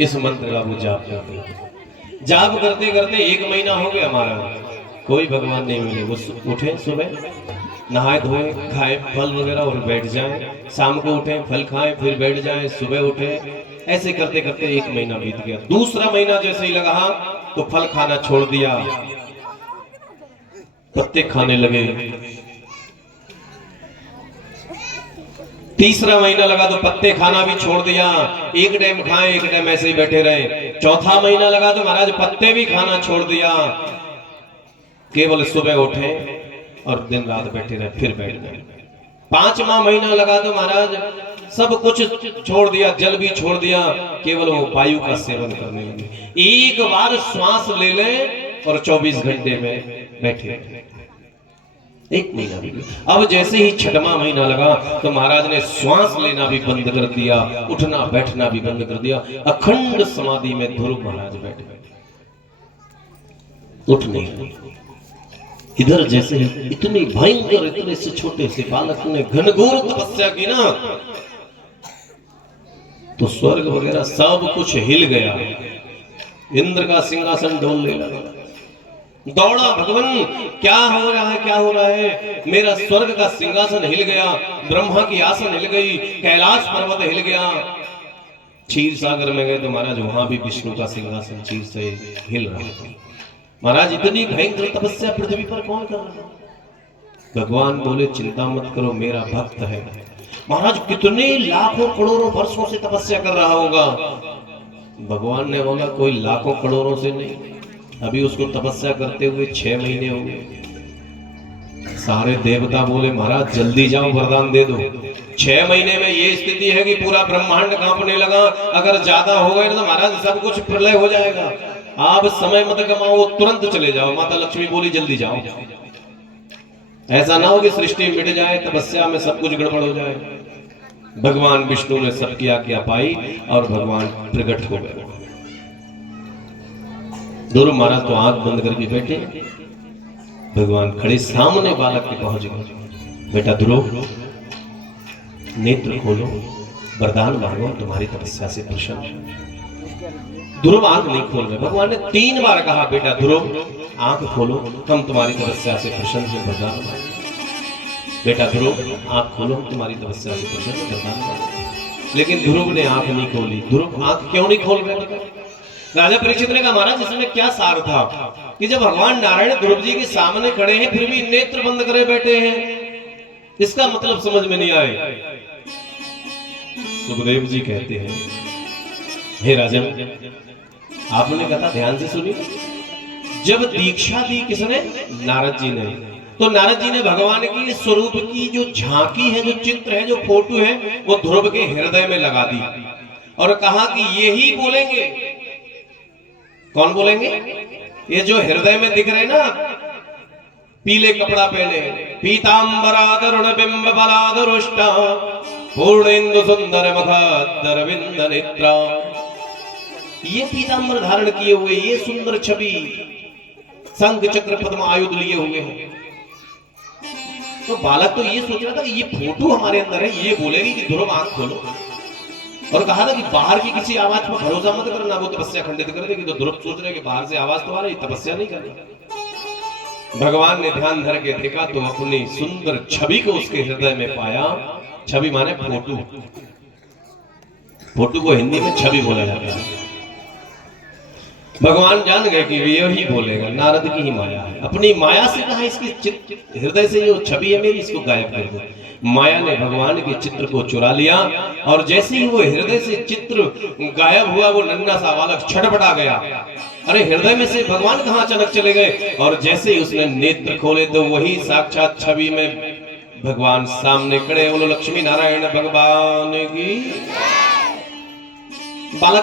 इस मंत्र का वो जाप करते हैं। जाप करते करते 1 महीना हो गया हमारा, कोई भगवान नहीं मिले। वो उठे सुबह, नहाए धोए, खाए फल वगैरह और बैठ जाए, शाम को उठे फल खाएं फिर बैठ जाए, सुबह उठे। ऐसे करते करते 1 महीना बीत गया। दूसरा महीना जैसे ही लगा तो फल खाना छोड़ दिया, पत्ते खाने लगे। तीसरा महीना लगा तो पत्ते खाना भी छोड़ दिया, एक टाइम खाए एक टाइम ऐसे ही बैठे रहे। चौथा महीना लगा तो महाराज पत्ते भी खाना छोड़ दिया, केवल सुबह उठे और दिन रात बैठे रहे फिर बैठ गए। 5वां महीना लगा तो महाराज सब कुछ छोड़ दिया, जल भी छोड़ दिया, केवल वो वायु का सेवन करने लगे। एक बार श्वास ले ले और 24 घंटे में बैठे। 1 महीना भी। अब जैसे ही 6वां महीना लगा तो महाराज ने श्वास लेना भी बंद कर दिया, उठना बैठना भी बंद कर दिया। अखंड समाधि में ध्रुव महाराज बैठ गए, उठ नहीं। इधर जैसे ही इतनी भयंकर, इतने से छोटे से बालक ने घनघोर तपस्या की ना, तो स्वर्ग वगैरह सब कुछ हिल गया। इंद्र का सिंहासन डोलने लगा। दौड़ा, भगवान क्या हो रहा है, क्या हो रहा है? मेरा स्वर्ग का सिंहासन हिल गया, ब्रह्मा की आसन हिल गई, कैलाश पर्वत हिल गया। क्षीर सागर में गए तो महाराज वहां भी विष्णु का सिंहासन क्षीर से हिल रहा था। महाराज इतनी भयंकर तपस्या पृथ्वी पर कौन कर रहा है? भगवान बोले चिंता मत करो, मेरा भक्त है। महाराज कितने लाखों करोड़ों वर्षों से तपस्या कर रहा होगा। भगवान ने बोला कोई लाखों करोड़ों से नहीं, अभी उसको तपस्या करते हुए 6 महीने हो गए। सारे देवता बोले महाराज जल्दी जाओ, वरदान दे दो। 6 महीने में ये स्थिति है कि पूरा ब्रह्मांड कांपने लगा। अगर ज्यादा हो गए तो महाराज सब कुछ प्रलय हो जाएगा। आप समय मत कमाओ, तुरंत चले जाओ। माता लक्ष्मी बोली जल्दी जाओ, ऐसा ना हो कि सृष्टि मिट जाए, तपस्या में सब कुछ गड़बड़ हो जाए। भगवान विष्णु ने सबकी आज्ञा पाई और भगवान प्रकट हो गए। ध्रुव महाराज तो आंख बंद करके बैठे, भगवान खड़े सामने बालक के पहुंच गए। बेटा ध्रुव नेत्र खोलो, वरदान मांगो, तुम्हारी तपस्या से प्रसन्न। ध्रुव आंख नहीं खोल रहे। भगवान ने 3 बार कहा बेटा ध्रुव आंख खोलो, हम तुम्हारी तपस्या से प्रसन्न हैं, वरदान मांगो। बेटा ध्रुव आंख खोलो, हम तुम्हारी तपस्या से प्रसन्न हैं, वरदान मांगो। लेकिन ध्रुव ने आंख नहीं खोली। ध्रुव आंख क्यों नहीं खोल रहे? राजा परीक्षित ने कहा महाराज इसमें क्या सार था कि जब भगवान नारायण ध्रुव जी के सामने खड़े हैं फिर भी नेत्र बंद करे बैठे हैं, इसका मतलब समझ में नहीं आए। सुखदेव जी कहते हैं हे राजन, आपने कहा ध्यान से सुनिए। जब दीक्षा दी किसने? नारद जी ने। तो नारद जी ने भगवान की स्वरूप की जो झांकी है, जो चित्र है, जो फोटो है, वो ध्रुव के हृदय में लगा दी और कहा कि यही बोलेंगे। कौन बोलेंगे? ये जो हृदय में दिख रहे ना, पीले कपड़ा पहने, पीतांबरादरुण बिंब बलादरुष्टा पूर्णेन्दु सुंदर मखादर विंद नेत्रा। ये पीतांबर धारण किए हुए, ये सुंदर छवि, शंख चक्र पद्म आयुध लिए हुए हैं। तो बालक तो ये सोच रहा था कि ये फोटो हमारे अंदर है, ये बोलेगी कि ध्रुव आंख खोलो। और कहा था कि बाहर की किसी आवाज पर भरोसा मत करना, वो तपस्या खंडित कर देगी। तो ध्रुव सोच रहे कि बाहर से आवाज तो आ रही, तपस्या नहीं करनी। भगवान ने ध्यान धर के देखा तो अपनी सुंदर छवि को उसके हृदय में पाया। छवि माने फोटो। फोटो को हिंदी में छवि बोला जाता है। भगवान जान गए कि यही बोलेगा, नारद की ही माया है। अपनी माया से कहा इसकी हृदय से जो छवि है मेरी, इसको गायब कर दो। माया ने भगवान के चित्र को चुरा लिया और जैसे ही वो हृदय से चित्र गायब हुआ, वो नन्हा सा बालक छटपटा गया। अरे हृदय में से भगवान कहाँ अचानक चले गए? और जैसे ही उसने नेत्र खोले तो वही साक्षात छवि में भगवान सामने खड़े। बोलो लक्ष्मी नारायण भगवान की। बालक